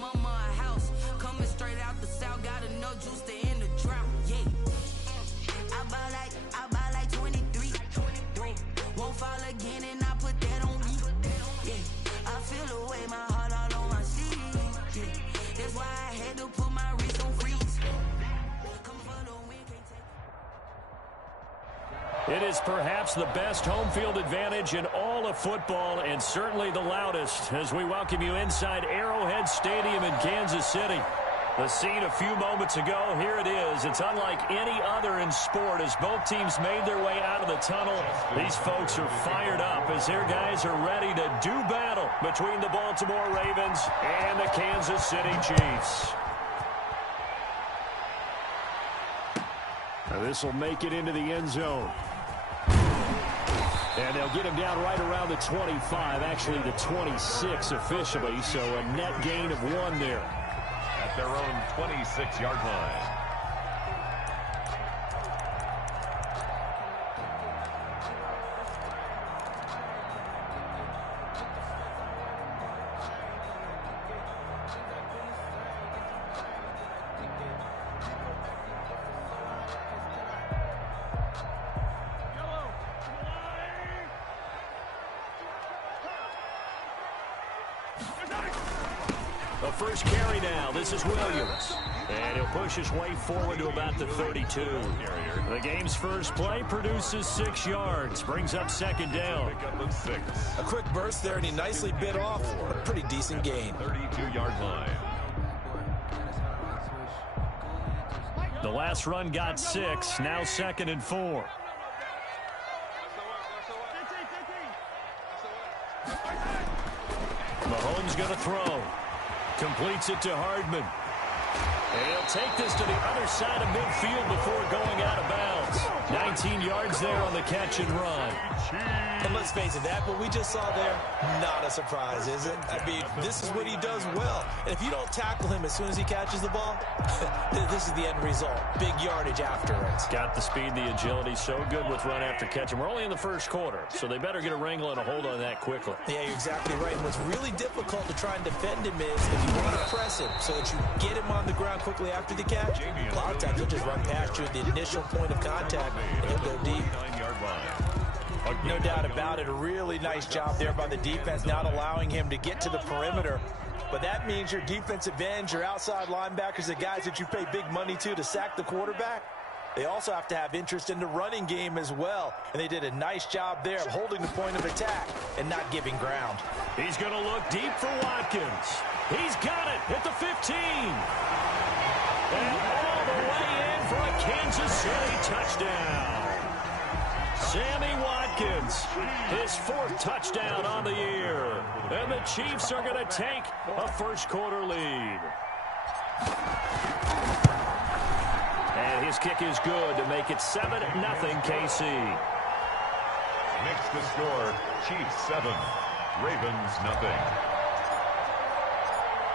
mama a house. Coming straight out the south, got enough juice to end the drought. Yeah. I buy like 23. Won't fall again and I put that on me. Yeah. I feel the way, my heart all on my sleeve. Yeah. That's why I had to put my wrist on freeze. Come for the win, can't take. It is perhaps the best home field advantage in all of football, and certainly the loudest, as we welcome you inside Arrowhead Stadium in Kansas City. The scene a few moments ago, here it is. It's unlike any other in sport as both teams made their way out of the tunnel. These folks are fired up as their guys are ready to do battle between the Baltimore Ravens and the Kansas City Chiefs. Now this will make it into the end zone. And they'll get him down right around the 25, actually the 26 officially, so a net gain of 1 there. At their own 26-yard line. The first carry now. This is Williams. And he'll push his way forward to about the 32. The game's first play produces 6 yards. Brings up second down. Pick up of 6. A quick burst there, and he nicely bit off a pretty decent gain. 32-yard line. The last run got 6. Now 2nd and 4. Mahomes going to throw. Completes it to Hardman. And he'll take this to the other side of midfield before going out of bounds. 19 yards there on the catch and run. And let's face it, that what we just saw there, not a surprise, is it? I mean, this is what he does well. And if you don't tackle him as soon as he catches the ball, this is the end result. Big yardage after it. Got the speed, the agility, so good with run after catch. And we're only in the first quarter, so they better get a wrangle and a hold on that quickly. Yeah, you're exactly right. And what's really difficult to try and defend him is if you want to press him so that you get him on the ground quickly after the catch, a lot of times he'll just run past you at the initial point of contact, and he'll go deep. 9-yard line. No doubt about it. A really nice job there by the defense, not allowing him to get to the perimeter. But that means your defensive ends, your outside linebackers, the guys that you pay big money to sack the quarterback, they also have to have interest in the running game as well. And they did a nice job there of holding the point of attack and not giving ground. He's going to look deep for Watkins. He's got it at the 15. And all the way in for a Kansas City touchdown. Sammy Watkins, his 4th touchdown on the year. And the Chiefs are going to take a first-quarter lead. And his kick is good to make it 7-0 KC. Makes the score, Chiefs 7, Ravens nothing.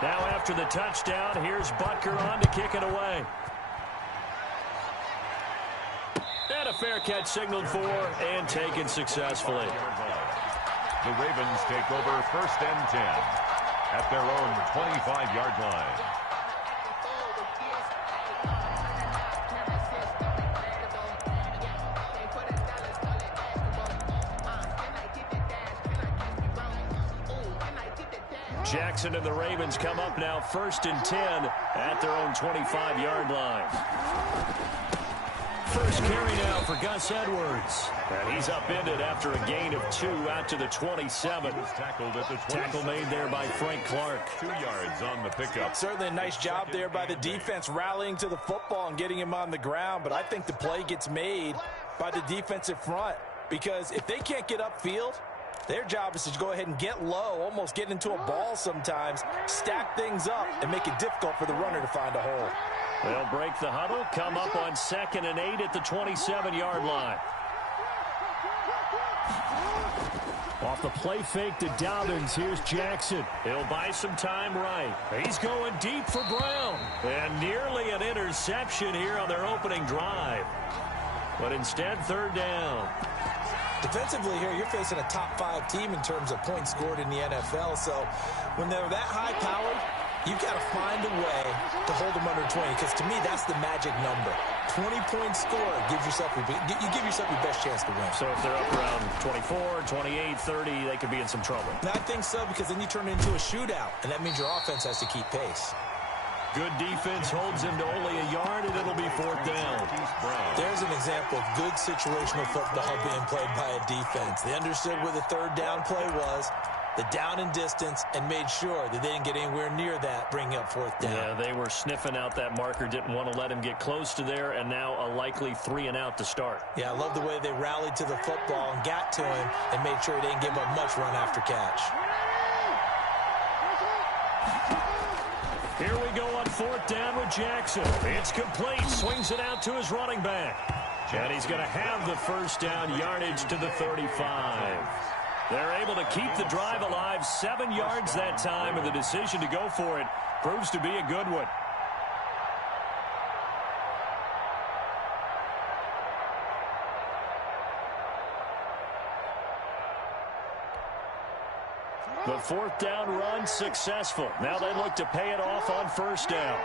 Now after the touchdown, here's Butker on to kick it away. And a fair catch signaled for and taken successfully. The Ravens take over 1st and 10 at their own 25-yard line. Jackson and the Ravens come up now 1st and 10 at their own 25-yard line. First carry now for Gus Edwards. And he's upended after a gain of 2 out to the 27. Tackled at the 27. Tackle made there by Frank Clark. 2 yards on the pickup. Certainly a nice job there by the defense rallying to the football and getting him on the ground. But I think the play gets made by the defensive front. Because if they can't get upfield, their job is to go ahead and get low, almost get into a ball sometimes, stack things up, and make it difficult for the runner to find a hole. They'll break the huddle, come up on 2nd and 8 at the 27-yard line. Off the play fake to Dobbins, here's Jackson. He'll buy some time right. He's going deep for Brown. And nearly an interception here on their opening drive. But instead, 3rd down. Defensively here, you're facing a top 5 team in terms of points scored in the NFL. So when they're that high-powered, You've got to find a way to hold them under 20, because to me, that's the magic number. 20-point score gives yourself you give yourself your best chance to win. So if they're up around 24, 28, 30, they could be in some trouble. And I think so, because then you turn it into a shootout, and that means your offense has to keep pace. Good defense holds him to only a yard, and it'll be 4th down. There's an example of good situational football being played by a defense. They understood where the 3rd down play was, the down and distance, and made sure that they didn't get anywhere near that, bringing up 4th down. Yeah, they were sniffing out that marker, didn't want to let him get close to there, and now a likely 3 and out to start. Yeah, I love the way they rallied to the football and got to him and made sure he didn't give up much run after catch. Here we go on 4th down with Jackson. It's complete, swings it out to his running back. And he's going to have the 1st down, yardage to the 35. They're able to keep the drive alive, 7 yards that time, and the decision to go for it proves to be a good one. The 4th down run successful. Now they look to pay it off on 1st down.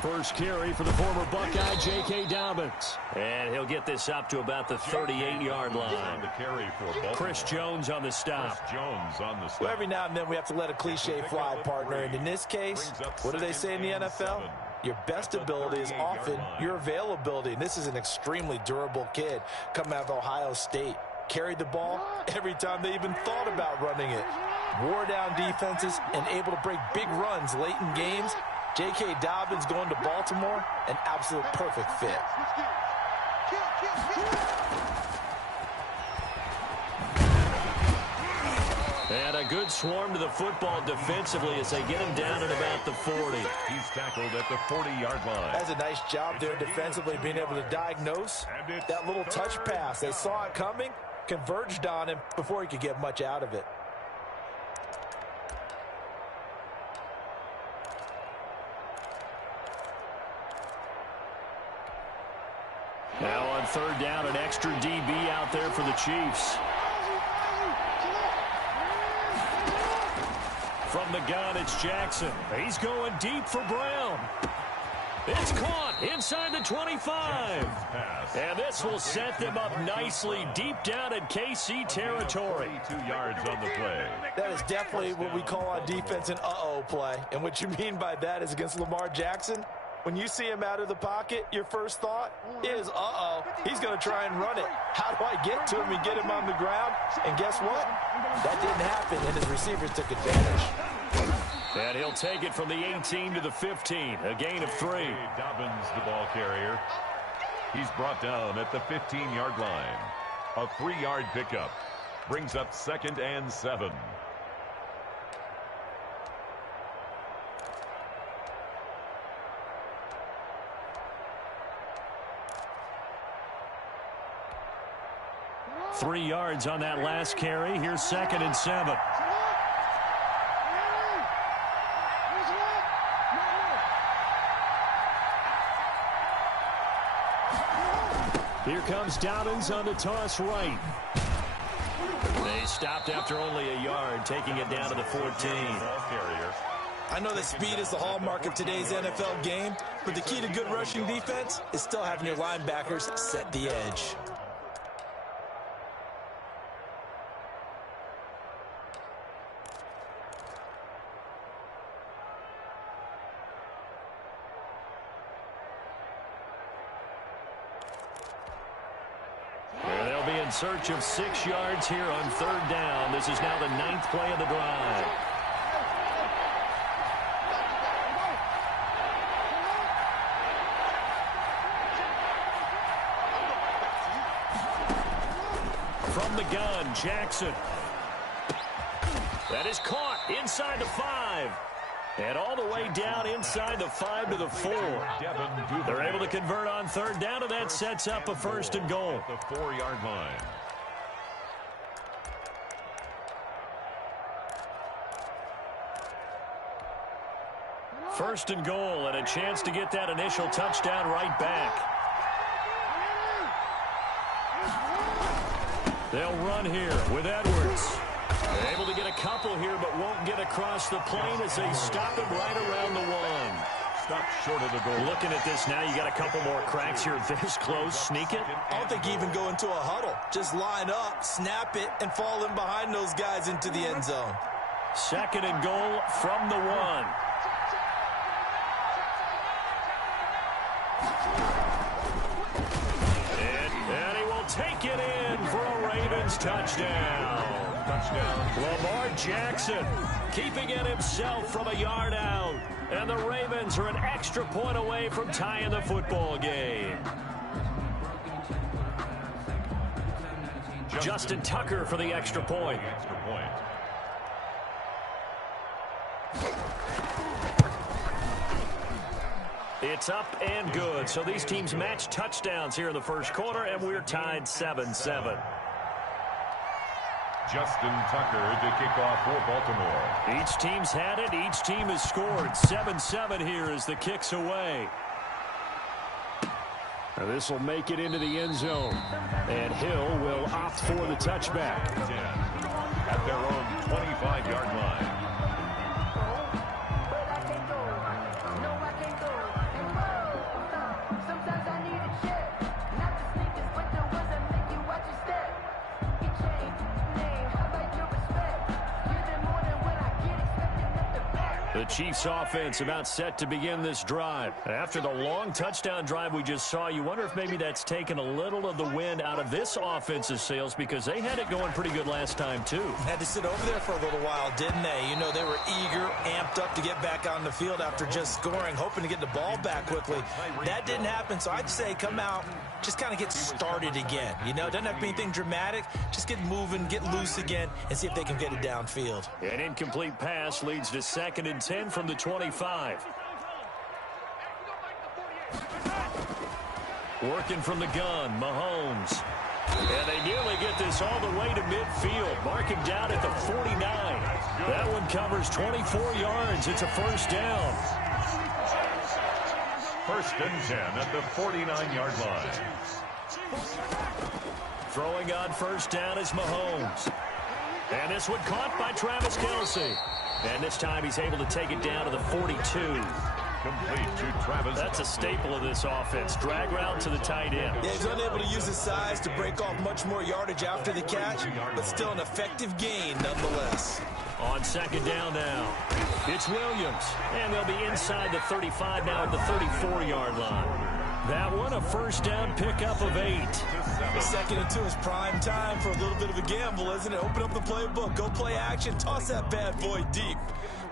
First carry for the former Buckeye, J.K. Dobbins. And he'll get this up to about the 38-yard line. Chris Jones on the stop. Well, every now and then we have to let a cliche fly, partner. And in this case, what do they say in the NFL? Your best ability is often your availability. And this is an extremely durable kid coming out of Ohio State. Carried the ball every time they even thought about running it. Wore down defenses and able to break big runs late in games. J.K. Dobbins going to Baltimore, an absolute perfect fit. And a good swarm to the football defensively as they get him down at about the 40. He's tackled at the 40-yard line. That's a nice job there defensively, being able to diagnose that little touch pass. They saw it coming, converged on him before he could get much out of it. Now on 3rd down, an extra DB out there for the Chiefs. From the gun, it's Jackson. He's going deep for Brown. It's caught inside the 25. And this will set them up nicely deep down in KC territory. 2 yards on the play. That is definitely what we call on defense an uh-oh play. And what you mean by that is against Lamar Jackson, when you see him out of the pocket, your first thought is, uh-oh, he's going to try and run it. How do I get to him and get him on the ground? And guess what? That didn't happen, and his receivers took advantage. And he'll take it from the 18 to the 15, a gain of 3. Dobbins, the ball carrier. He's brought down at the 15-yard line. A 3-yard pickup brings up 2nd and 7. Three yards on that last carry. Here's 2nd and 7. Here comes Dobbins on the toss right. They stopped after only a yard, taking it down to the 14. I know that speed is the hallmark of today's NFL game, but the key to good rushing defense is still having your linebackers set the edge. In search of 6 yards here on 3rd down. This is now the 9th play of the drive. From the gun, Jackson. That is caught inside the 5. And all the way down inside the 5 to the 4. They're able to convert on 3rd down, and that sets up a 1st and goal. The 4-yard line. First and goal, and a chance to get that initial touchdown right back. They'll run here with Edwards. Able to get a couple here, but won't get across the plane as they stop him right around the one. Stop short of the goal. Looking at this now, you got a couple more cracks here. This close, sneak it. I don't think you even go into a huddle. Just line up, snap it, and fall in behind those guys into the end zone. 2nd and goal from the 1. And he will take it in for a Ravens touchdown. Lamar Jackson keeping it himself from a yard out. And the Ravens are an extra point away from tying the football game. Justin Tucker for the extra point. It's up and good. So these teams match touchdowns here in the first quarter, and we're tied 7-7. Justin Tucker to kick off for Baltimore. Each team's had it. Each team has scored. 7-7 here as the kick's away. Now this will make it into the end zone. And Hill will opt for the touchback. 10 at their own 25-yard line. The Chiefs offense about set to begin this drive. After the long touchdown drive we just saw, you wonder if maybe that's taken a little of the wind out of this offense's sails because they had it going pretty good last time too. Had to sit over there for a little while, didn't they? You know, they were eager, amped up to get back on the field after just scoring, hoping to get the ball back quickly. That didn't happen, so I'd say come out, just kind of get started again. You know, doesn't have to be anything dramatic. Just get moving, get loose again, and see if they can get it downfield. An incomplete pass leads to 2nd and 10 from the 25. Working from the gun, Mahomes. And they nearly get this all the way to midfield. Mark him down at the 49. That one covers 24 yards. It's a first down. 1st and 10 at the 49-yard line. Throwing on first down is Mahomes. And this one caught by Travis Kelce. And this time he's able to take it down to the 42. Complete to Travis. That's a staple of this offense. Drag route to the tight end. Yeah, he's unable to use his size to break off much more yardage after the catch, but still an effective gain nonetheless. On 2nd down now, it's Williams. And they'll be inside the 35 now at the 34-yard line. That one a first down pickup of 8. The 2nd and 2 is prime time for a little bit of a gamble, isn't it? Open up the playbook, go play action, toss that bad boy deep.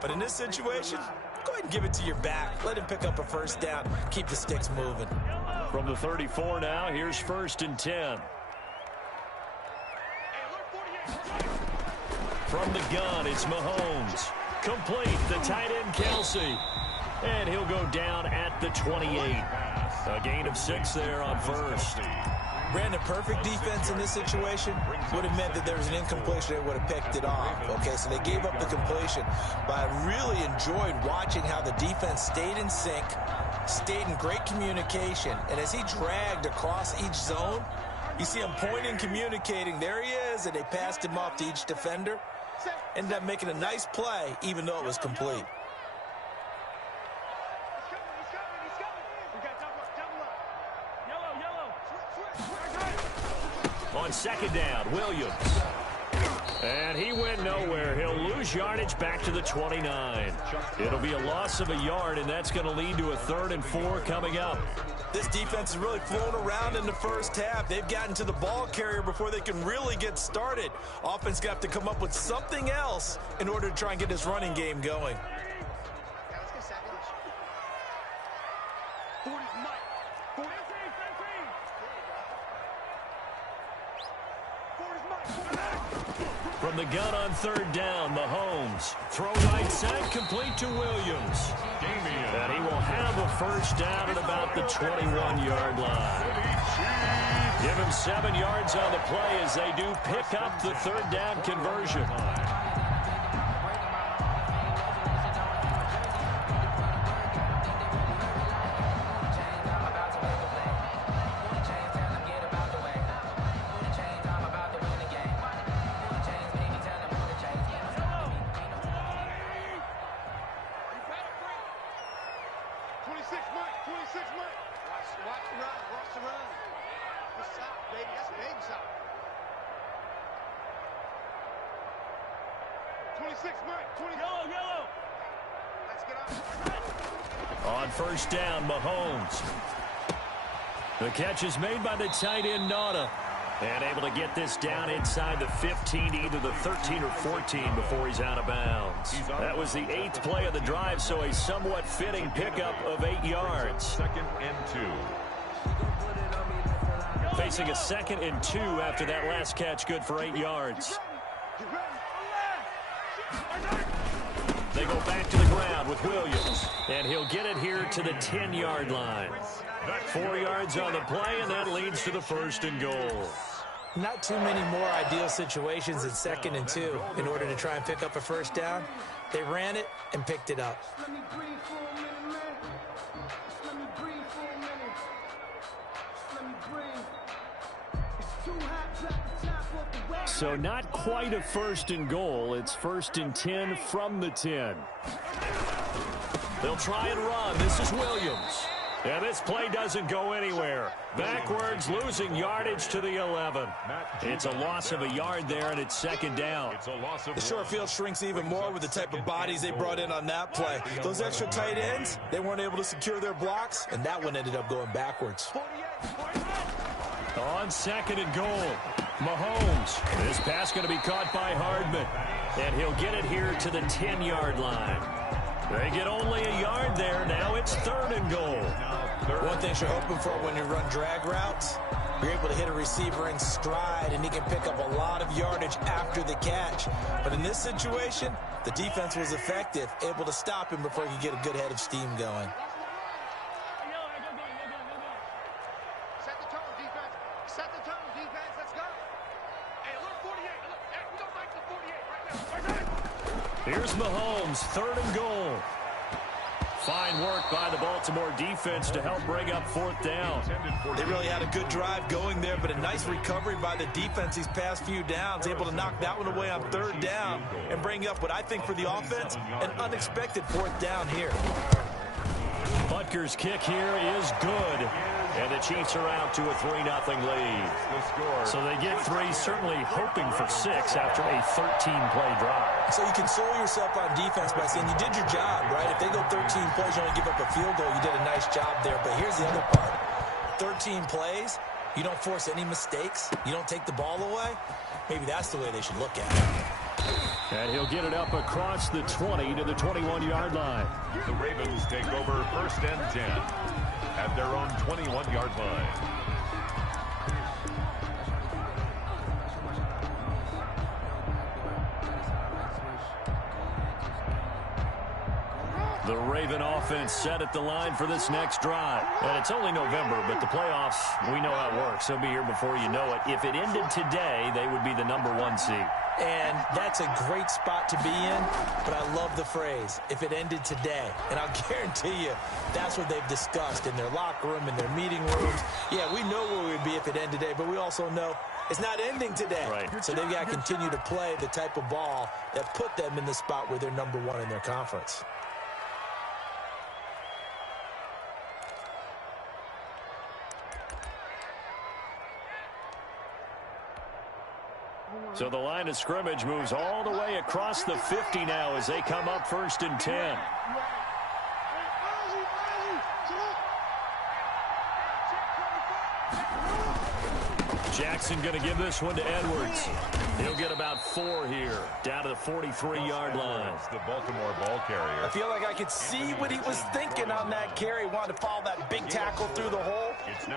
But in this situation, go ahead and give it to your back. Let him pick up a first down. Keep the sticks moving. From the 34 now, here's 1st and 10. From the gun, it's Mahomes. Complete, the tight end Kelce. And he'll go down at the 28. A gain of 6 there on first. Brandon, perfect defense in this situation would have meant that there was an incompletion. They would have picked it off. Okay, so they gave up the completion. But I really enjoyed watching how the defense stayed in sync, stayed in great communication. And as he dragged across each zone, you see him pointing, communicating. There he is, and they passed him off to each defender. Ended up making a nice play, even though it was complete. On 2nd down, Williams. And he went nowhere. He'll lose yardage back to the 29. It'll be a loss of a yard, and that's going to lead to a 3rd and 4 coming up. This defense has really flown around in the first half. They've gotten to the ball carrier before they can really get started. Offense got to come up with something else in order to try and get this running game going. From the gun on 3rd down, Mahomes. Throw right side, complete to Williams. And he will have a first down at about the 21-yard line. Give him 7 yards on the play as they do pick up the 3rd down conversion. baby. That's baby shot. 26, Mike. 20. Yellow. Let's get up. On first down, Mahomes. The catch is made by the tight end, Nauta. And able to get this down inside the 15, either the 13 or 14 before he's out of bounds. That was the 8th play of the drive, so a somewhat fitting pickup of 8 yards. Second and 2. Facing a 2nd and 2 after that last catch, good for 8 yards. They go back to the ground with Williams. And he'll get it here to the 10-yard line. 4 yards on the play, and that leads to the 1st and goal. Not too many more ideal situations in 2nd and 2 in order to try and pick up a first down. They ran it and picked it up. So not quite a 1st and goal. It's 1st and 10 from the 10. They'll try and run. This is Williams. And this play doesn't go anywhere. Backwards, losing yardage to the 11. It's a loss of a yard there, and it's 2nd down. The short field shrinks even more with the type of bodies they brought in on that play. Those extra tight ends, they weren't able to secure their blocks, and that one ended up going backwards. On 2nd and goal, Mahomes. This pass going to be caught by Hardman. And he'll get it here to the 10-yard line. They get only a yard there. Now it's 3rd and goal. One thing you're hoping for when you run drag routes, you're able to hit a receiver in stride, and he can pick up a lot of yardage after the catch. But in this situation, the defense was effective, able to stop him before he could get a good head of steam going. Set the tone, defense. Set the tone, defense. Let's go. Hey, look, 48. Look, hey, we don't like the 48 right now. Here's Mahomes, 3rd and goal. Fine work by the Baltimore defense to help bring up 4th down. They really had a good drive going there, but a nice recovery by the defense these past few downs, able to knock that one away on 3rd down and bring up what I think for the offense, an unexpected 4th down here. Butker's kick here is good. And the Chiefs are out to a 3-0 lead. So they get 3, certainly hoping for 6 after a 13-play drive. So you console yourself on defense by saying you did your job, right? If they go 13 plays, you only give up a field goal, you did a nice job there. But here's the other part. 13 plays, you don't force any mistakes, you don't take the ball away. Maybe that's the way they should look at it. And he'll get it up across the 20 to the 21-yard line. The Ravens take over 1st and 10 at their own 21-yard line. The Raven offense set at the line for this next drive. And it's only November, but the playoffs, we know how it works. They'll be here before you know it. If it ended today, they would be the #1 seed. And that's a great spot to be in, but I love the phrase, if it ended today. And I'll guarantee you, that's what they've discussed in their locker room, in their meeting rooms. Yeah, we know where we'd be if it ended today, but we also know it's not ending today. Right. So they've got to continue to play the type of ball that put them in the spot where they're #1 in their conference. So the line of scrimmage moves all the way across the 50 now as they come up 1st and 10. Jackson going to give this one to Edwards. He'll get about 4 here, down to the 43-yard line. The Baltimore ball carrier. I feel like I could see what he was thinking on that carry. Wanted to follow that big tackle through the hole.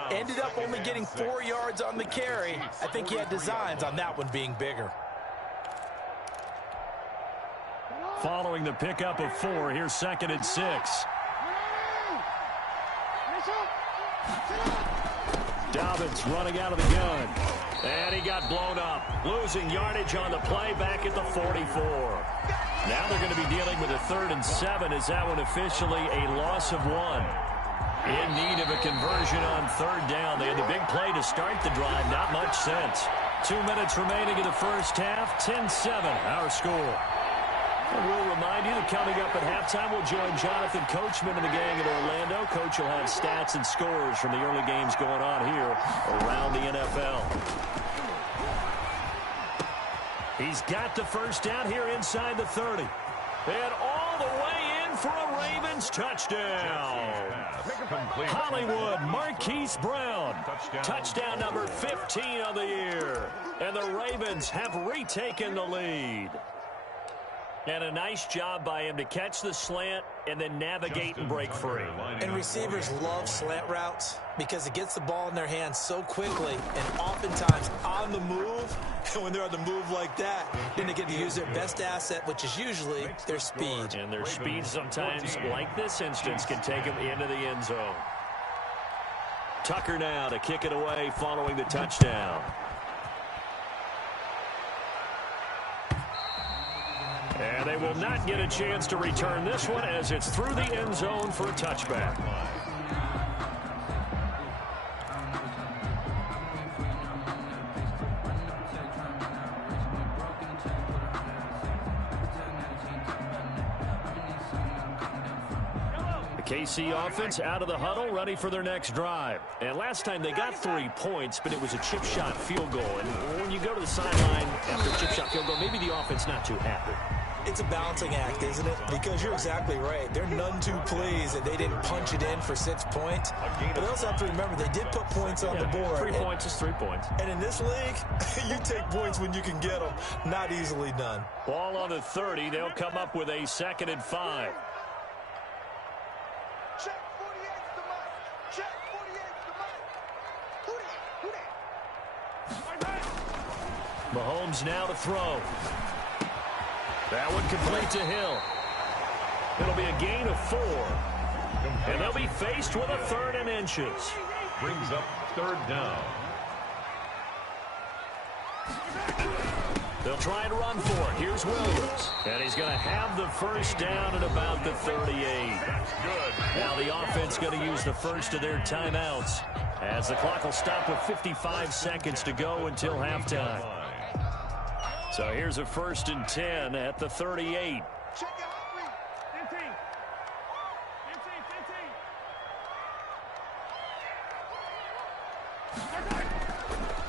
Ended up only getting 4 yards on the carry. I think he had designs on that one being bigger. Following the pickup of 4, here's 2nd and 6. Dobbins running out of the gun. And he got blown up. Losing yardage on the play back at the 44. Now they're going to be dealing with a 3rd and 7 as that one officially a loss of 1. In need of a conversion on 3rd down. They had the big play to start the drive. Not much sense. 2 minutes remaining in the first half. 10-7 our score. And we'll remind you that coming up at halftime, we'll join Jonathan Coachman and the gang in Orlando. Coach will have stats and scores from the early games going on here around the NFL. He's got the first down here inside the 30. And all the way in for a Ravens touchdown. Hollywood Marquise Brown. Touchdown number 15 of the year. And the Ravens have retaken the lead. And a nice job by him to catch the slant and then navigate and break free. And receivers love slant routes because it gets the ball in their hands so quickly and oftentimes on the move. And when they're on the move like that, then they get to use their best asset, which is usually their speed. And their speed sometimes, like this instance, can take them into the end zone. Tucker now to kick it away following the touchdown. And they will not get a chance to return this one as it's through the end zone for a touchback. The KC offense out of the huddle, ready for their next drive. And last time they got 3 points, but it was a chip shot field goal. And when you go to the sideline after a chip shot field goal, maybe the offense not too happy. It's a balancing act, isn't it? Because you're exactly right. They're none too pleased that they didn't punch it in for 6 points. But they also have to remember they did put points on the board. 3 points is 3 points. And in this league, you take points when you can get them. Not easily done. Ball on the 30. They'll come up with a 2nd and 5. Check 48's the mic. Check 48's the mic. Who that? Mahomes now to throw. That one complete to Hill. It'll be a gain of 4. And they'll be faced with a 3rd and inches. Brings up 3rd down. They'll try and run for it. Here's Williams. And he's going to have the first down at about the 38. That's good. Now the offense going to use the first of their timeouts as the clock will stop with 55 seconds to go until halftime. So here's a 1st and 10 at the 38. Check your heartbeat.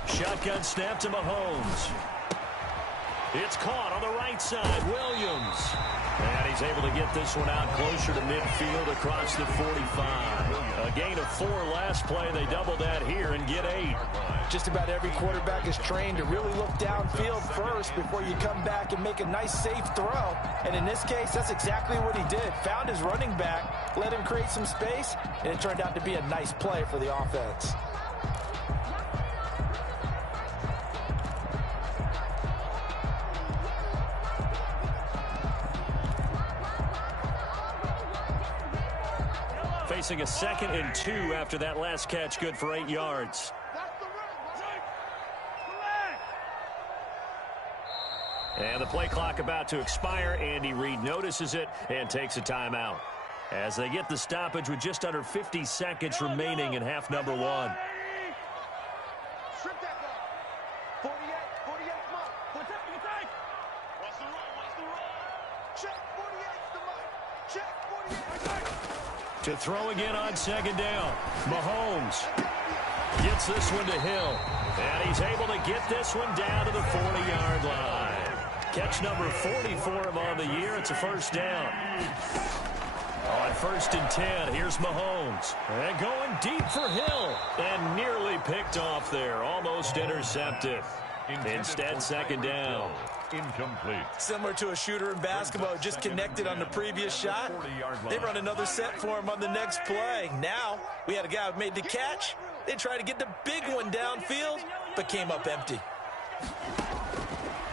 15. Shotgun snap to Mahomes. It's caught on the right side. Williams. And he's able to get this one out closer to midfield across the 45. A gain of 4 last play. They double that here and get 8. Just about every quarterback is trained to really look downfield first before you come back and make a nice, safe throw. And in this case, that's exactly what he did. Found his running back, let him create some space, and it turned out to be a nice play for the offense. Facing a 2nd and 2 after that last catch, good for 8 yards. And the play clock about to expire. Andy Reid notices it and takes a timeout as they get the stoppage with just under 50 seconds remaining in half number 1. Strip that ball. 48 mark. What's the run? Check 48's the mark. Check 48. To throw again on 2nd down. Mahomes gets this one to Hill. And he's able to get this one down to the 40-yard line. Catch number 40 for him on the year. It's a 1st down. On 1st and 10, here's Mahomes. And going deep for Hill. And nearly picked off there. Almost intercepted. Instead, 2nd down. Incomplete. Similar to a shooter in basketball, just connected on the previous shot. They run another set for him on the next play. Now, we had a guy who made the catch. They tried to get the big one downfield, but came up empty.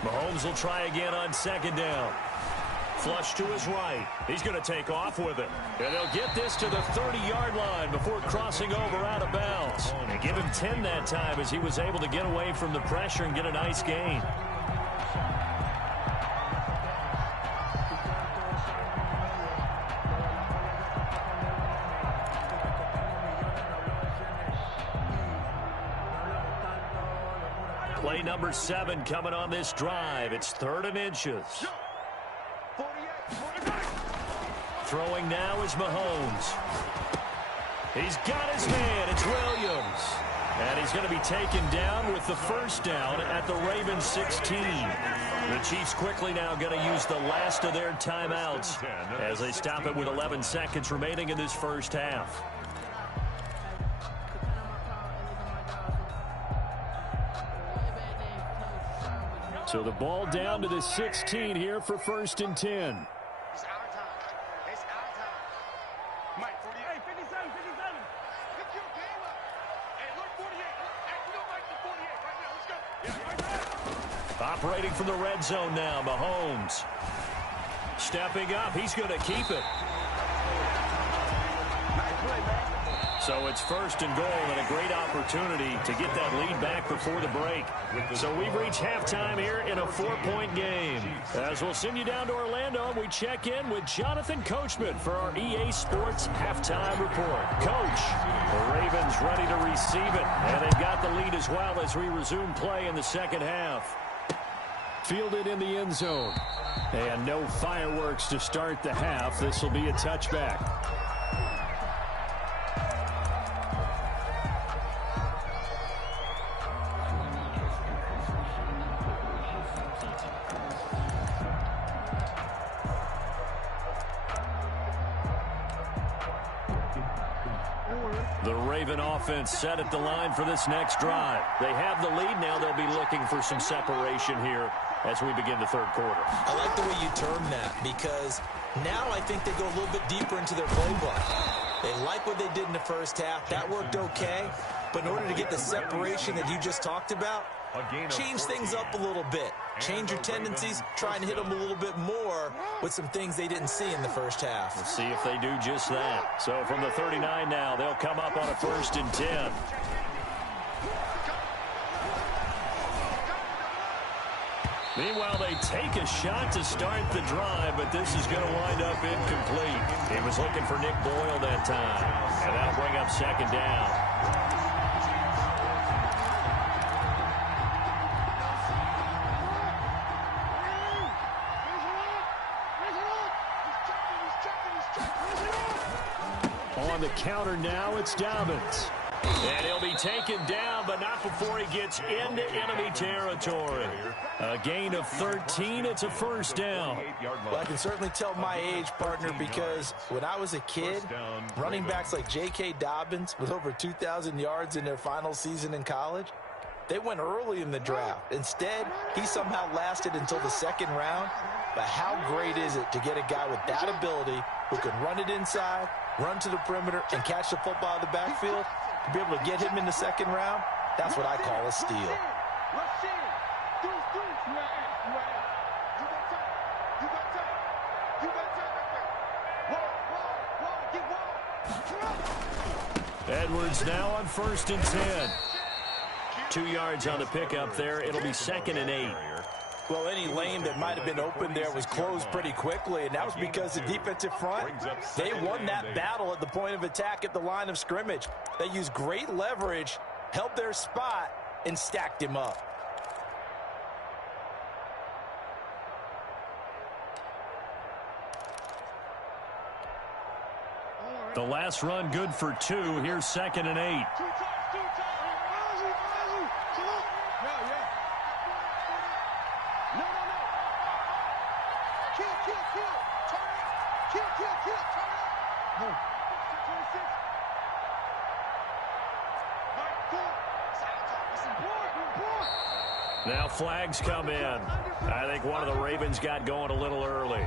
Mahomes will try again on 2nd down. Flush to his right. He's going to take off with it. And they'll get this to the 30-yard line before crossing over out of bounds. And give him 10 that time as he was able to get away from the pressure and get a nice gain. Play number 7 coming on this drive. It's 3rd and inches. 48. Throwing now is Mahomes. He's got his man. It's Williams. And he's going to be taken down with the first down at the Ravens 16. The Chiefs quickly now going to use the last of their timeouts as they stop it with 11 seconds remaining in this first half. So the ball down to the 16 here for 1st and 10. It's our time. It's our time. Mike, 48. 57. Pick your game up. Hey, look, 48. Hey, we don't like the 48 right now. Let's go. Yeah, right there. Operating from the red zone now, Mahomes. Stepping up. He's going to keep it. Nice play, man. So it's 1st and goal and a great opportunity to get that lead back before the break. So we've reached halftime here in a 4-point game. As we'll send you down to Orlando, we check in with Jonathan Coachman for our EA Sports Halftime Report. Coach, the Ravens ready to receive it, and they've got the lead as well as we resume play in the second half. Fielded in the end zone. And no fireworks to start the half. This will be a touchback. The Raven offense set at the line for this next drive. They have the lead now. They'll be looking for some separation here as we begin the third quarter. I like the way you term that because now I think they go a little bit deeper into their playbook. They like what they did in the first half. That worked okay. But in order to get the separation that you just talked about, change things up a little bit. Change your tendencies. Try and hit them a little bit more with some things they didn't see in the first half. We'll see if they do just that. So from the 39 now, they'll come up on a 1st and 10. Meanwhile, they take a shot to start the drive, but this is going to wind up incomplete. He was looking for Nick Boyle that time, and that'll bring up 2nd down. On the counter now, it's Dobbins. And he'll be taken down, but not before he gets into enemy territory. A gain of 13. It's a 1st down. Well, I can certainly tell my age, partner, because when I was a kid, running backs like J.K. Dobbins with over 2,000 yards in their final season in college, they went early in the draft. Instead, he somehow lasted until the 2nd round. But how great is it to get a guy with that ability who can run it inside, run to the perimeter, and catch the football out of the backfield? To be able to get him in the 2nd round, that's what I call a steal. Edwards now on 1st and 10. 2 yards on the pickup there. It'll be 2nd and 8. Well, any lane that might have been open there was closed pretty quickly, and that was because the defensive front, they won that battle at the point of attack at the line of scrimmage. They used great leverage, held their spot, and stacked him up. The last run good for 2. Here's 2nd and 8. Now flags come in. I think one of the Ravens got going a little early.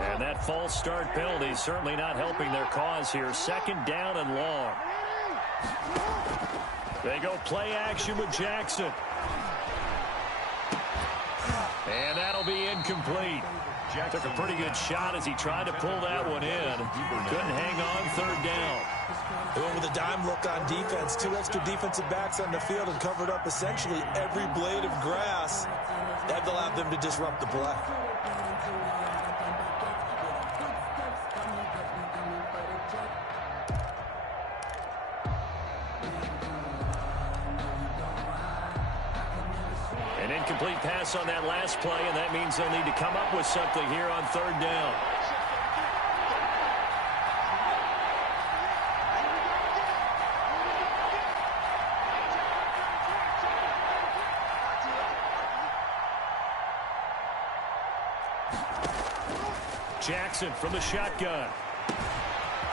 And that false start penalty certainly not helping their cause here. 2nd down and long. They go play action with Jackson. And that'll be incomplete. Took a pretty good shot as he tried to pull that one in. Couldn't hang on 3rd down. They went with a dime look on defense. 2 extra defensive backs on the field and covered up essentially every blade of grass. That allowed them to disrupt the play. An incomplete pass on that last play, and that means they'll need to come up with something here on third down. Jackson from the shotgun.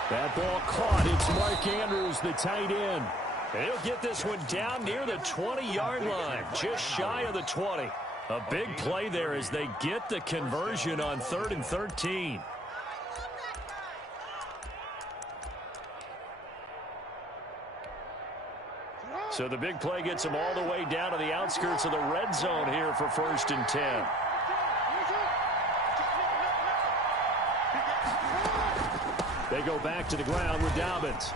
That ball caught. It's Mark Andrews, the tight end. And he'll get this one down near the 20-yard line, just shy of the 20. A big play there as they get the conversion on 3rd and 13. So the big play gets them all the way down to the outskirts of the red zone here for 1st and 10. They go back to the ground with Dobbins.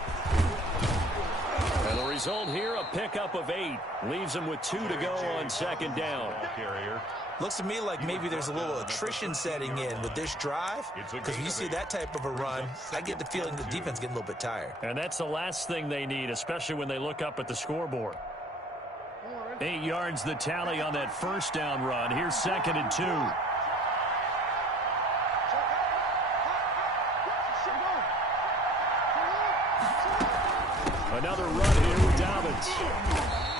And the result here, a pickup of 8. Leaves them with 2 to go on 2nd down. Looks to me like maybe there's a little attrition setting in with this drive. Because when you see that type of a run, I get the feeling the defense getting a little bit tired. And that's the last thing they need, especially when they look up at the scoreboard. 8 yards the tally on that 1st down run. Here's 2nd and 2. Another run here with Dobbins.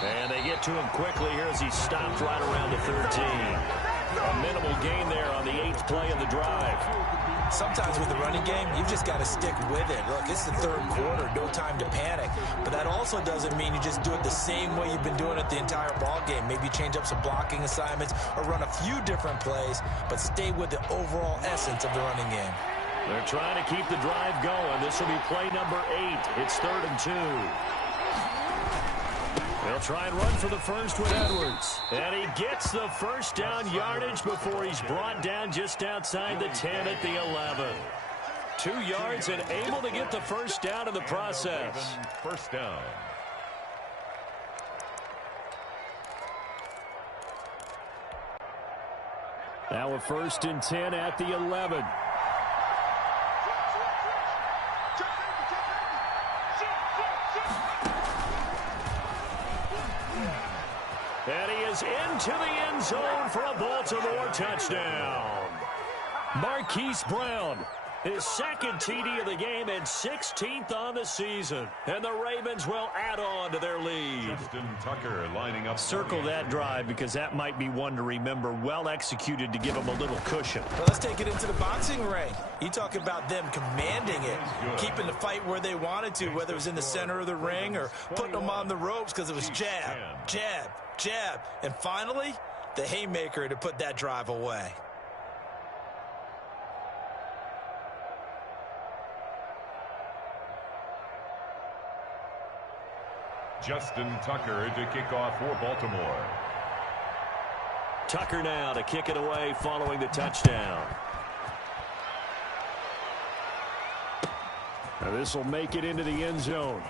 And they get to him quickly here as he stopped right around the 13. A minimal gain there on the 8th play of the drive. Sometimes with the running game, you've just got to stick with it. Look, it's the 3rd quarter, no time to panic. But that also doesn't mean you just do it the same way you've been doing it the entire ball game. Maybe change up some blocking assignments or run a few different plays, but stay with the overall essence of the running game. They're trying to keep the drive going. This will be play number 8. It's 3rd and 2. They'll try and run for the first with Edwards. And he gets the 1st down yardage before he's brought down just outside the 10 at the 11. 2 yards and able to get the 1st down in the process. 1st down. Now a 1st and 10 at the 11. And he is into the end zone for a Baltimore touchdown. Marquise Brown, his 2nd TD of the game and 16th on the season. And the Ravens will add on to their lead. Justin Tucker lining up. Circle that drive because that might be one to remember. Well executed to give them a little cushion. Well, let's take it into the boxing ring. You talk about them commanding it, keeping the fight where they wanted to, whether it was in the center of the ring or putting them on the ropes because it was jab, jab, jab. And finally, the haymaker to put that drive away. Justin Tucker to kick off for Baltimore. Tucker now to kick it away following the touchdown. Now this will make it into the end zone.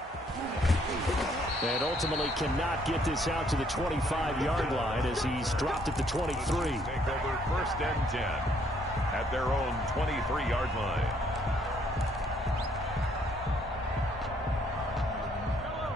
And ultimately cannot get this out to the 25-yard line as he's dropped at the 23. Take over 1st and 10 at their own 23-yard line.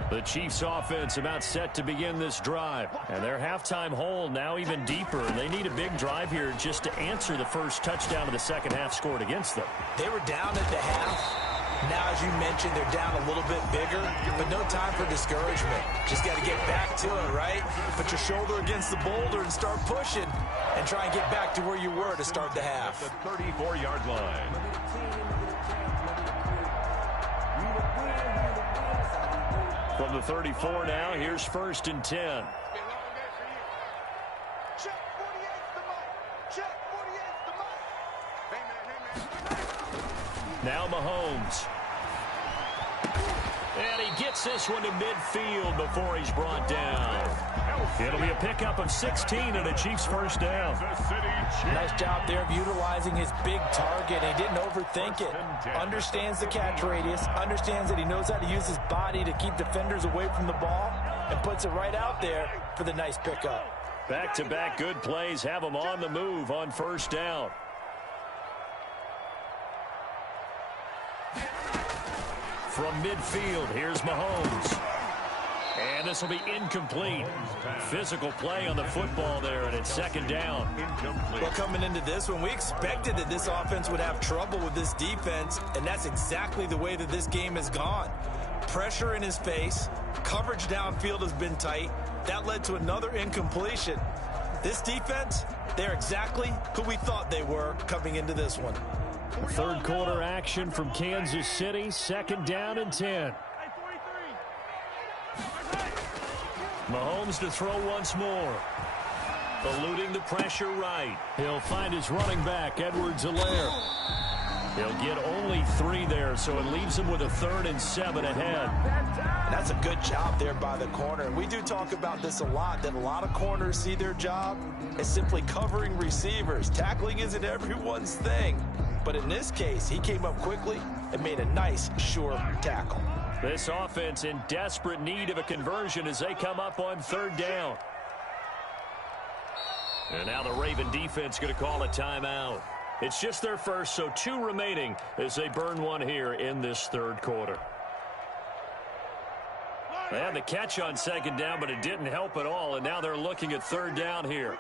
The Chiefs offense about set to begin this drive. And their halftime hole now even deeper. And they need a big drive here just to answer the first touchdown of the 2nd half scored against them. They were down at the half. Now, as you mentioned, they're down a little bit bigger, but no time for discouragement. Just got to get back to it, right? Put your shoulder against the boulder and start pushing and try and get back to where you were to start the half. The 34-yard line. From the 34 now, here's 1st and 10. Now Mahomes. And he gets this one to midfield before he's brought down. It'll be a pickup of 16 and a Chiefs 1st down. Nice job there of utilizing his big target. He didn't overthink it. Understands the catch radius. Understands that he knows how to use his body to keep defenders away from the ball. And puts it right out there for the nice pickup. Back-to-back good plays have him on the move on 1st down. From midfield, here's Mahomes. And this will be incomplete. Physical play on the football there, and it's second down. Well, coming into this one, we expected that this offense would have trouble with this defense, and that's exactly the way that this game has gone. Pressure in his face, coverage downfield has been tight. That led to another incompletion. This defense, they're exactly who we thought they were coming into this one. Third quarter action from Kansas City, second down and 10. Mahomes to throw once more. Eluding the pressure right. He'll find his running back, Edwards-Helaire. He'll get only 3 there, so it leaves him with a 3rd and 7 ahead. And that's a good job there by the corner. And we do talk about this a lot, that a lot of corners see their job as simply covering receivers. Tackling isn't everyone's thing. But in this case, he came up quickly and made a nice, sure tackle. This offense in desperate need of a conversion as they come up on 3rd down. And now the Raven defense going to call a timeout. It's just their first, so 2 remaining as they burn one here in this 3rd quarter. They had the catch on 2nd down, but it didn't help at all, and now they're looking at 3rd down here.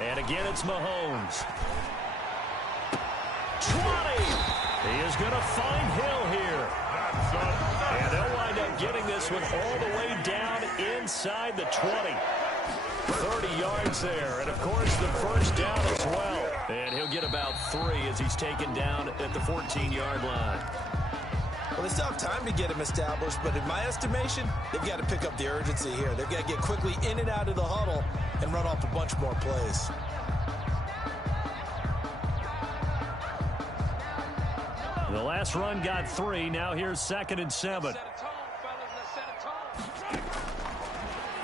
And again, it's Mahomes. 20. He is going to find Hill here. And they'll wind up getting this one all the way down inside the 20. 30 yards there. And, of course, the first down as well. And he'll get about 3 as he's taken down at the 14-yard line. Well, they still have time to get him established, but in my estimation, they've got to pick up the urgency here. They've got to get quickly in and out of the huddle and run off a bunch more plays. The last run got 3. Now here's 2nd and 7.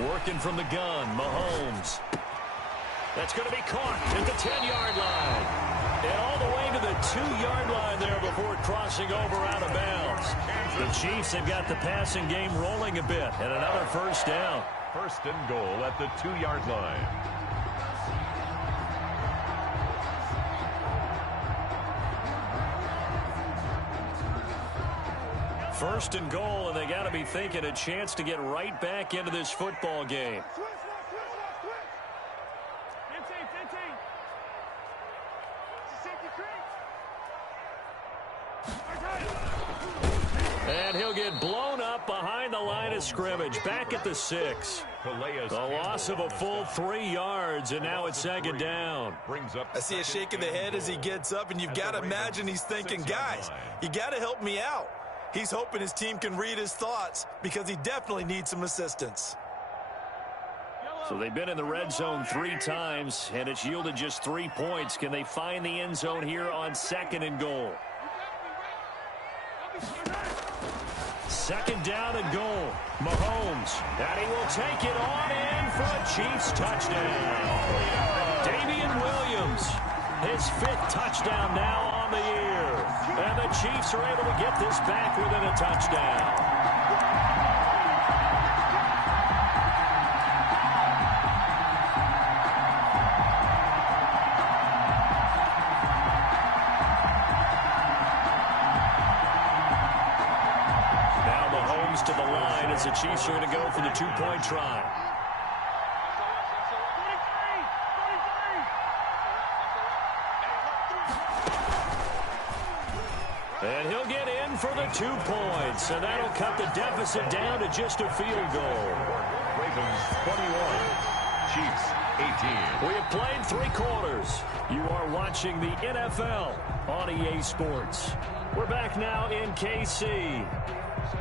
Working from the gun, Mahomes. That's going to be caught at the 10-yard line. And all the way to the 2-yard line there before crossing over out of bounds. The Chiefs have got the passing game rolling a bit. And another first down. 1st and goal at the 2-yard line. First and goal, and they got to be thinking a chance to get right back into this football game. And he'll get blown up behind the line of scrimmage, back at the 6. The loss of a full 3 yards, and now it's 2nd down. I see a shake of the head as he gets up, and you've got to imagine he's thinking, guys, you got to help me out. He's hoping his team can read his thoughts because he definitely needs some assistance. So they've been in the red zone 3 times, and it's yielded just 3 points. Can they find the end zone here on 2nd and goal? 2nd down and goal. Mahomes, and he will take it on in for a Chiefs touchdown. Damian Williams, his 5th touchdown now on the year. And the Chiefs are able to get this back within a touchdown. Now Mahomes to the line as the Chiefs are going to go for the 2-point try. And he'll get in for the 2 points, and that'll cut the deficit down to just a field goal. Ravens 21, Chiefs 18. We have played 3 quarters. You are watching the NFL on EA Sports. We're back now in KC,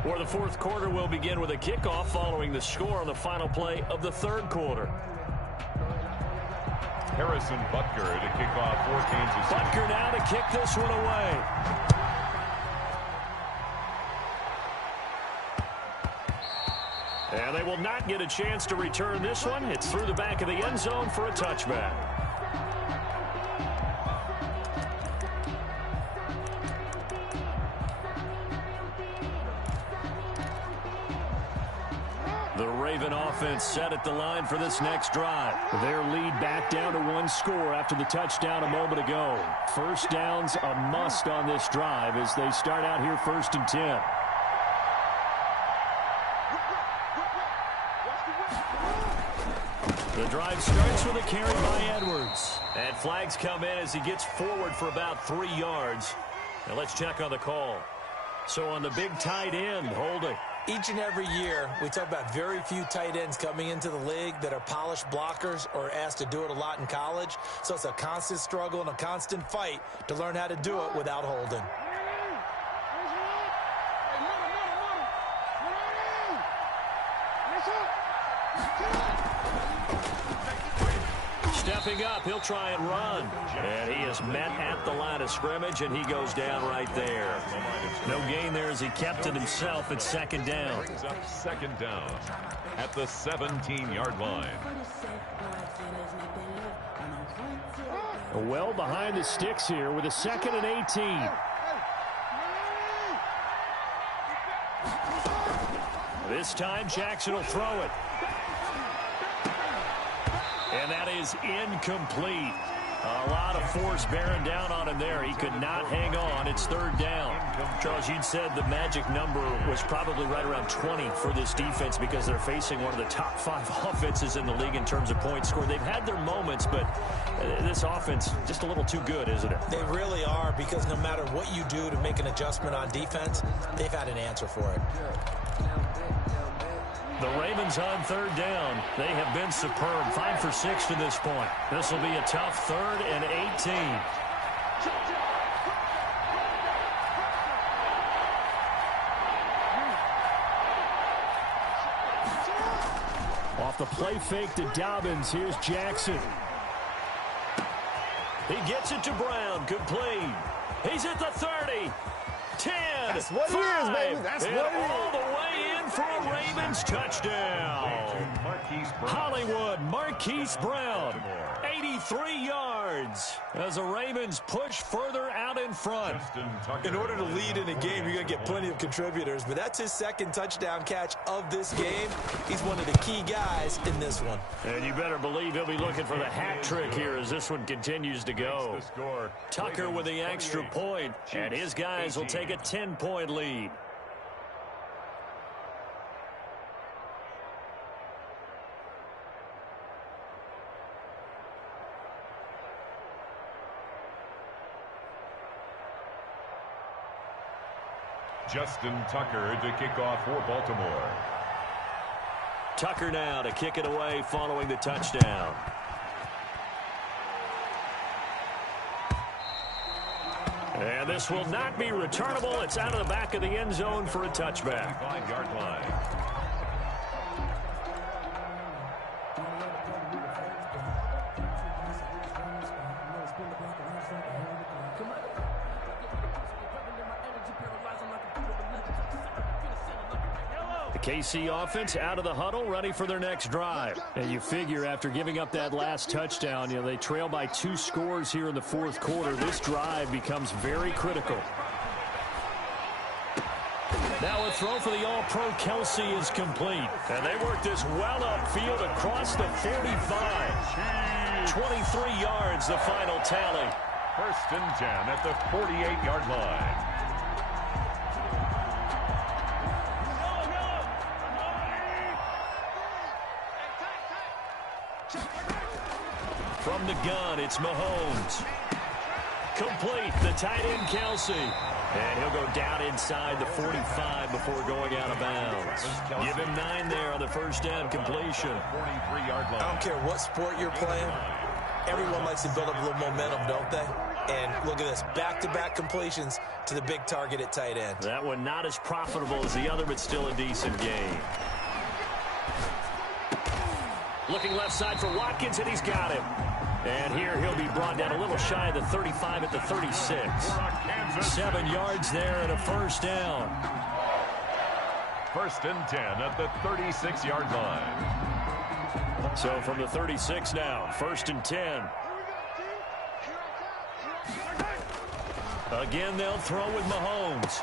where the 4th quarter will begin with a kickoff following the score on the final play of the 3rd quarter. Harrison Butker to kick off for Kansas City. Butker now to kick this one away. And they will not get a chance to return this one. It's through the back of the end zone for a touchback. The Raven offense set at the line for this next drive. Their lead back down to 1 score after the touchdown a moment ago. First down's a must on this drive as they start out here 1st and 10. The drive starts with a carry by Edwards. And flags come in as he gets forward for about 3 yards. Now let's check on the call. So on the big tight end, holding. Each and every year, we talk about very few tight ends coming into the league that are polished blockers or asked to do it a lot in college. So it's a constant struggle and a constant fight to learn how to do it without holding. Stepping up, he'll try and run. And he is met at the line of scrimmage, and he goes down right there. No gain there as he kept it himself at 2nd down. Brings up 2nd down at the 17-yard line. Well behind the sticks here with a 2nd and 18. This time, Jackson will throw it. And that is incomplete. A lot of force bearing down on him there. He could not hang on. It's 3rd down. Charles, you'd said the magic number was probably right around 20 for this defense because they're facing one of the top 5 offenses in the league in terms of points scored. They've had their moments, but this offense just a little too good, isn't it? They really are, because no matter what you do to make an adjustment on defense, they've had an answer for it. The Ravens on 3rd down. They have been superb. 5 for 6 to this point. This will be a tough 3rd and 18. Off the play fake to Dobbins. Here's Jackson. He gets it to Brown. Complete. He's at the 30. 10. That's what 5, it is, baby. That's and what it is. All the way in for a Ravens touchdown. Hollywood, Marquise Brown, 83 yards as the Ravens push further out in front. In order to lead in a game, you're going to get plenty of contributors, but that's his 2nd touchdown catch of this game. He's one of the key guys in this one. And you better believe he'll be looking for the hat trick here as this one continues to go. Tucker with the extra point, and his guys will take a 10-point lead. Justin Tucker to kick off for Baltimore. Tucker now to kick it away following the touchdown. And this will not be returnable. It's out of the back of the end zone for a touchback. 5-yard line. KC offense out of the huddle, ready for their next drive. And you figure after giving up that last touchdown, they trail by 2 scores here in the 4th quarter. This drive becomes very critical. Now a throw for the All-Pro Kelsey is complete. And they work this well upfield across the 45. 23 yards, the final tally. 1st and 10 at the 48-yard line. From the gun, it's Mahomes. Complete, the tight end Kelsey. And he'll go down inside the 45 before going out of bounds. Give him 9 there on the 1st down completion. 43-yard line. I don't care what sport you're playing. Everyone likes to build up a little momentum, don't they? And look at this, back-to-back completions to the big target at tight end. That one not as profitable as the other, but still a decent game. Looking left side for Watkins, and he's got him. And here he'll be brought down a little shy of the 35 at the 36. 7 yards there and a 1st down. 1st and 10 at the 36-yard line. So from the 36 now, 1st and 10. Again, they'll throw with Mahomes.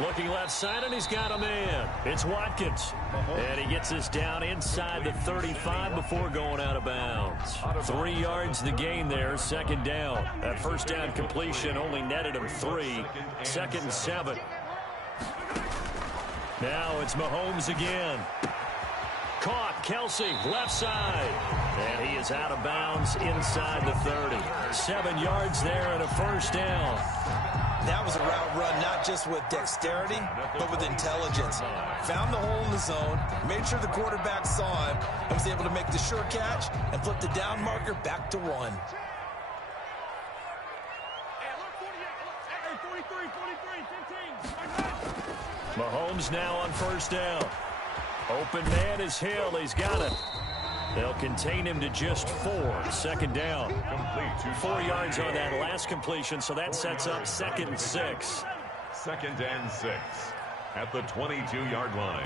Looking left side, and he's got a man. It's Watkins. And he gets us down inside the 35 before going out of bounds. 3 yards the gain there, second down. That first down completion only netted him 3. 2nd and 7. Now it's Mahomes again. Caught, Kelsey, left side. And he is out of bounds inside the 30. 7 yards there and a first down. That was a route run not just with dexterity, but with intelligence. Found the hole in the zone, made sure the quarterback saw him, and was able to make the sure catch and flip the down marker back to 1. Hey, look, 48, 43, 15. Mahomes now on first down. Open man is Hill. He's got it. They'll contain him to just 4. 2nd down. 4 yards on that last completion, so that sets up 2nd and 6. 2nd and 6 at the 22-yard line.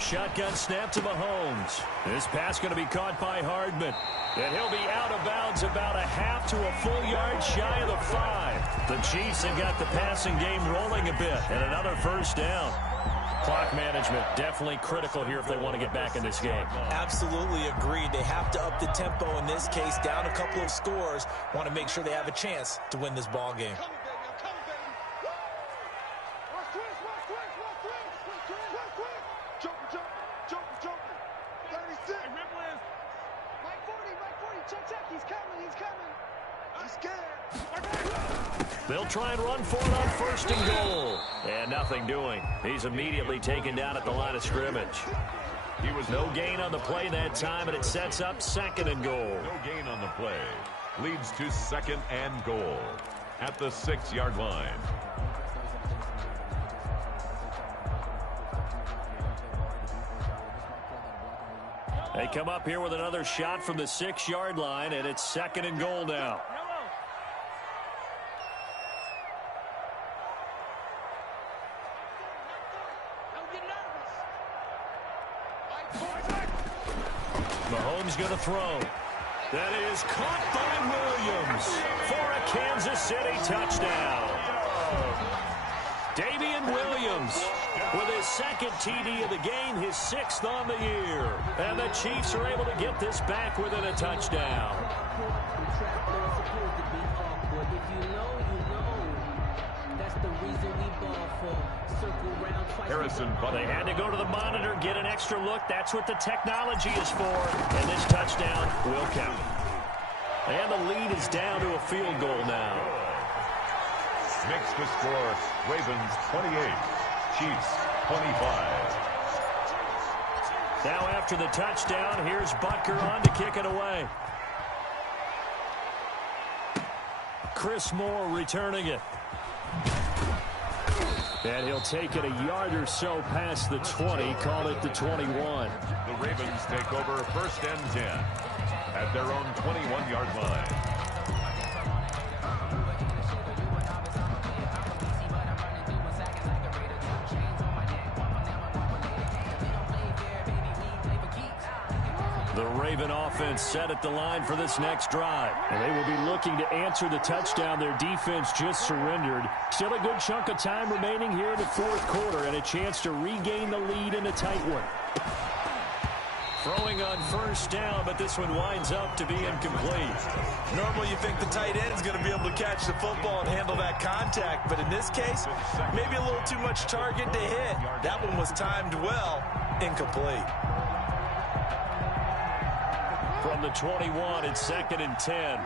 Shotgun snap to Mahomes. This pass going to be caught by Hardman. And he'll be out of bounds about a half to a full yard shy of the 5. The Chiefs have got the passing game rolling a bit. And another first down. Clock management definitely critical here if they want to get back in this game. Absolutely agreed. They have to up the tempo in this case, down a couple of scores. Want to make sure they have a chance to win this ball game. They'll try and run for it on 1st and goal. And nothing doing. He's immediately taken down at the line of scrimmage. He was no gain on the play that time, and it sets up 2nd and goal. No gain on the play. Leads to 2nd and goal at the 6-yard line. They come up here with another shot from the 6-yard line, and it's 2nd and goal now. Mahomes going to throw. That is caught by Williams for a Kansas City touchdown. Damian Williams with his 2nd TD of the game, his 6th on the year. And the Chiefs are able to get this back within a touchdown. Harrison, but they had to go to the monitor, get an extra look. That's what the technology is for. And this touchdown will count. And the lead is down to a field goal now. Makes the score Ravens 28, Chiefs 25. Now after the touchdown, here's Butker on to kick it away. Chris Moore returning it. And he'll take it a yard or so past the 20, call it the 21. The Ravens take over 1st and 10 at their own 21-yard line. The Raven offense set at the line for this next drive. And they will be looking to answer the touchdown their defense just surrendered. Still a good chunk of time remaining here in the 4th quarter and a chance to regain the lead in a tight one. Throwing on 1st down, but this one winds up to be incomplete. Normally you think the tight end is going to be able to catch the football and handle that contact, but in this case, maybe a little too much target to hit. That one was timed well, incomplete. From the 21, it's 2nd and 10.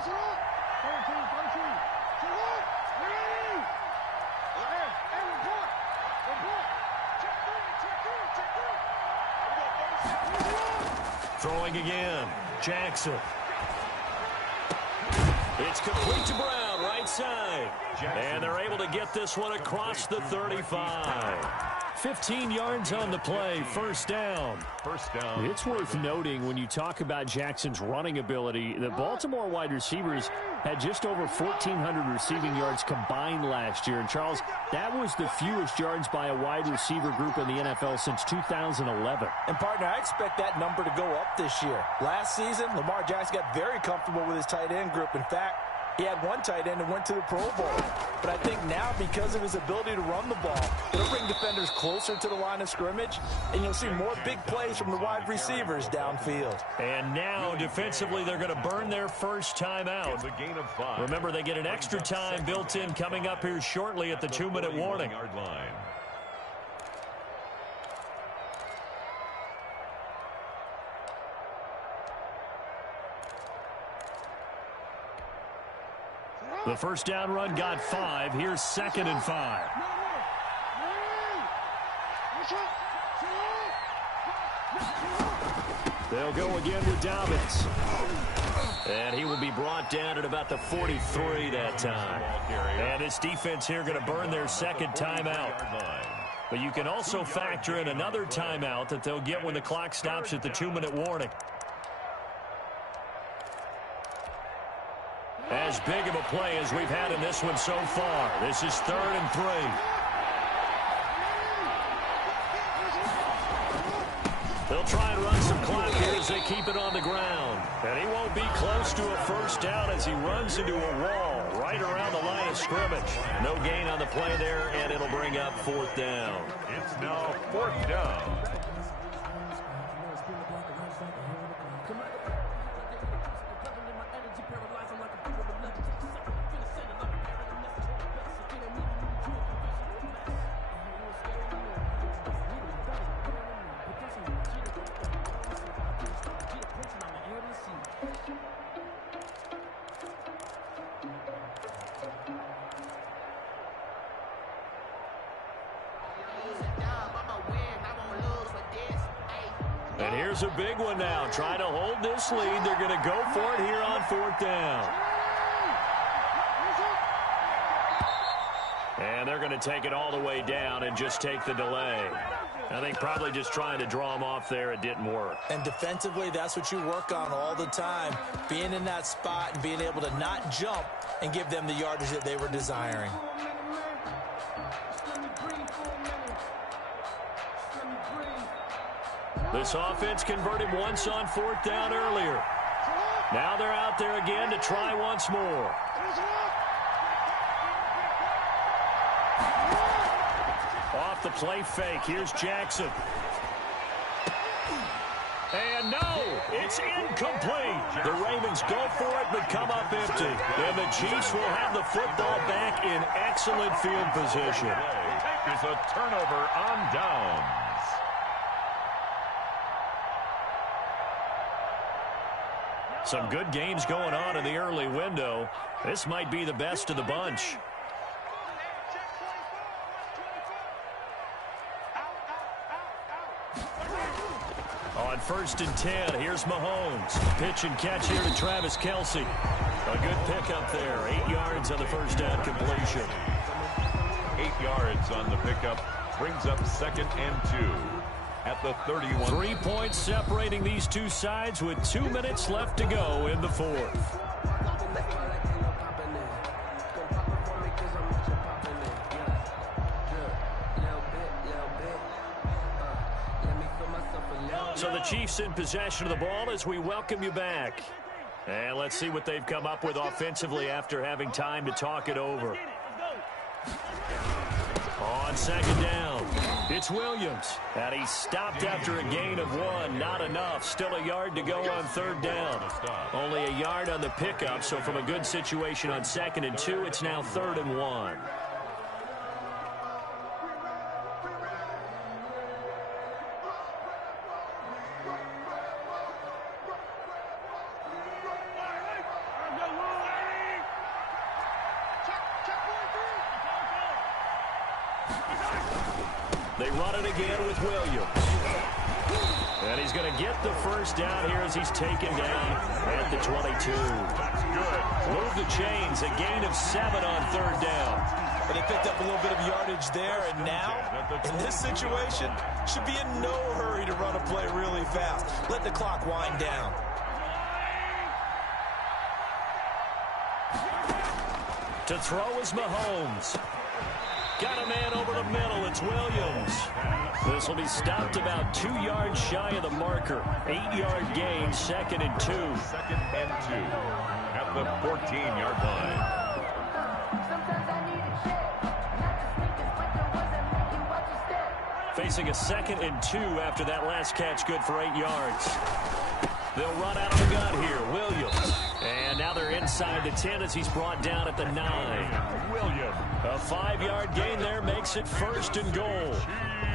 Throwing again. Jackson. It's complete to Brown, right side. And they're able to get this one across the 35. 15 yards on the play, 1st down. It's worth noting when you talk about Jackson's running ability, the Baltimore wide receivers had just over 1,400 receiving yards combined last year. And, Charles, that was the fewest yards by a wide receiver group in the NFL since 2011. And, partner, I expect that number to go up this year. Last season, Lamar Jackson got very comfortable with his tight end group. In fact, He had one tight end and went to the Pro Bowl. But I think now, because of his ability to run the ball, it'll bring defenders closer to the line of scrimmage, and you'll see more big plays from the wide receivers downfield. And now, defensively, they're going to burn their first time out. It's a gain of 5. Remember, they get an extra time built in coming up here shortly at the 2-minute warning. Yard line. The first down run got 5. Here's 2nd and 5. They'll go again with Dobbins. And he will be brought down at about the 43 that time. And this defense here going to burn their second timeout. But you can also factor in another timeout that they'll get when the clock stops at the 2-minute warning. As big of a play as we've had in this one so far. This is 3rd and 3. They'll try and run some clock here as they keep it on the ground. And he won't be close to a first down as he runs into a wall right around the line of scrimmage. No gain on the play there, and it'll bring up 4th down. It's now 4th down. And here's a big one now. Trying to hold this lead. They're going to go for it here on 4th down. And they're going to take it all the way down and just take the delay. I think probably just trying to draw him off there. It didn't work. And defensively, that's what you work on all the time. Being in that spot and being able to not jump and give them the yardage that they were desiring. This offense converted once on 4th down earlier. Now they're out there again to try once more. Off the play fake. Here's Jackson. And no, it's incomplete. The Ravens go for it but come up empty. And the Chiefs will have the football back in excellent field position. There's a turnover on downs. Some good games going on in the early window. This might be the best of the bunch. On 1st and 10, here's Mahomes. Pitch and catch here to Travis Kelce. A good pickup there. 8 yards on the first down completion. 8 yards on the pickup. Brings up 2nd and 2. At the 31. 3 points separating these two sides with 2 minutes left to go in the 4th. So the Chiefs in possession of the ball as we welcome you back. And let's see what they've come up with offensively after having time to talk it over. On 2nd down, it's Williams. And he stopped after a gain of 1. Not enough. Still a yard to go on 3rd down. Only a yard on the pickup, so from a good situation on 2nd and 2, it's now 3rd and 1. They run it again with Williams. And he's going to get the first down here as he's taken down at the 22. Move the chains, a gain of 7 on 3rd down. But they picked up a little bit of yardage there, and now, in this situation, should be in no hurry to run a play really fast. Let the clock wind down. To throw is Mahomes. Got a man over the middle. It's Williams. This will be stopped about 2 yards shy of the marker. 8-yard gain, 2nd and 2. 2nd and 2 at the 14-yard line. Facing a 2nd and 2 after that last catch, good for 8 yards. They'll run out of the gun here. Williams. And now they're inside the 10 as he's brought down at the 9. Williams. A 5-yard gain there makes it 1st and goal.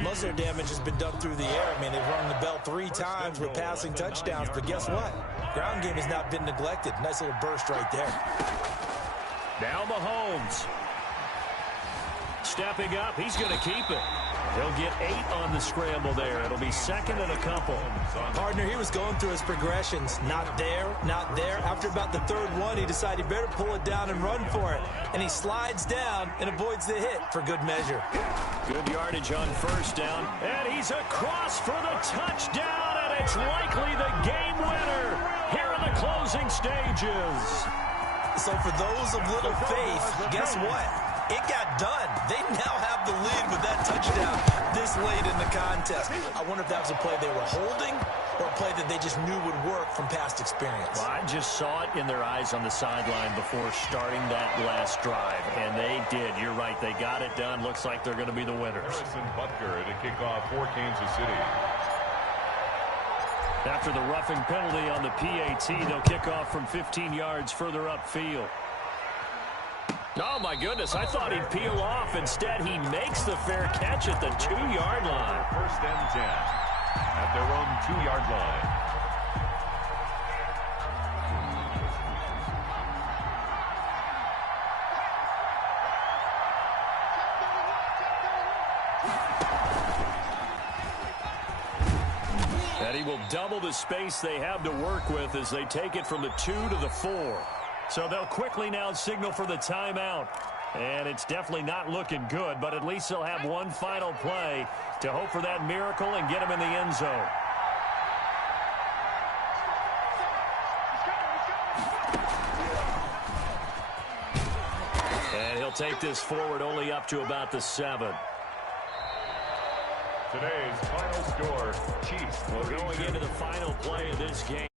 Most of their damage has been done through the air. I mean, they've rung the bell 3 times with passing touchdowns, but guess what? Ground game has not been neglected. Nice little burst right there. Now Mahomes. Stepping up, he's going to keep it. He'll get 8 on the scramble there. It'll be 2nd and a couple. Partner, he was going through his progressions. Not there, not there. After about the 3rd one, he decided he better pull it down and run for it. And he slides down and avoids the hit for good measure. Good yardage on 1st down. And he's across for the touchdown, and it's likely the game winner here in the closing stages. So for those of little faith, guess what? It got done. They now have the lead with that touchdown this late in the contest. I wonder if that was a play they were holding or a play that they just knew would work from past experience. Well, I just saw it in their eyes on the sideline before starting that last drive, and they did. You're right. They got it done. Looks like they're going to be the winners. Harrison Butker to kick off for Kansas City. After the roughing penalty on the PAT, they'll kick off from 15 yards further upfield. Oh, my goodness. I thought he'd peel off. Instead, he makes the fair catch at the 2-yard line. 1st and 10 at their own 2-yard line. And he will double the space they have to work with as they take it from the 2 to the 4. So they'll quickly now signal for the timeout. And it's definitely not looking good, but at least they'll have one final play to hope for that miracle and get him in the end zone. And he'll take this forward only up to about the 7. Today's final score, Chiefs. Well, going into the final play of this game.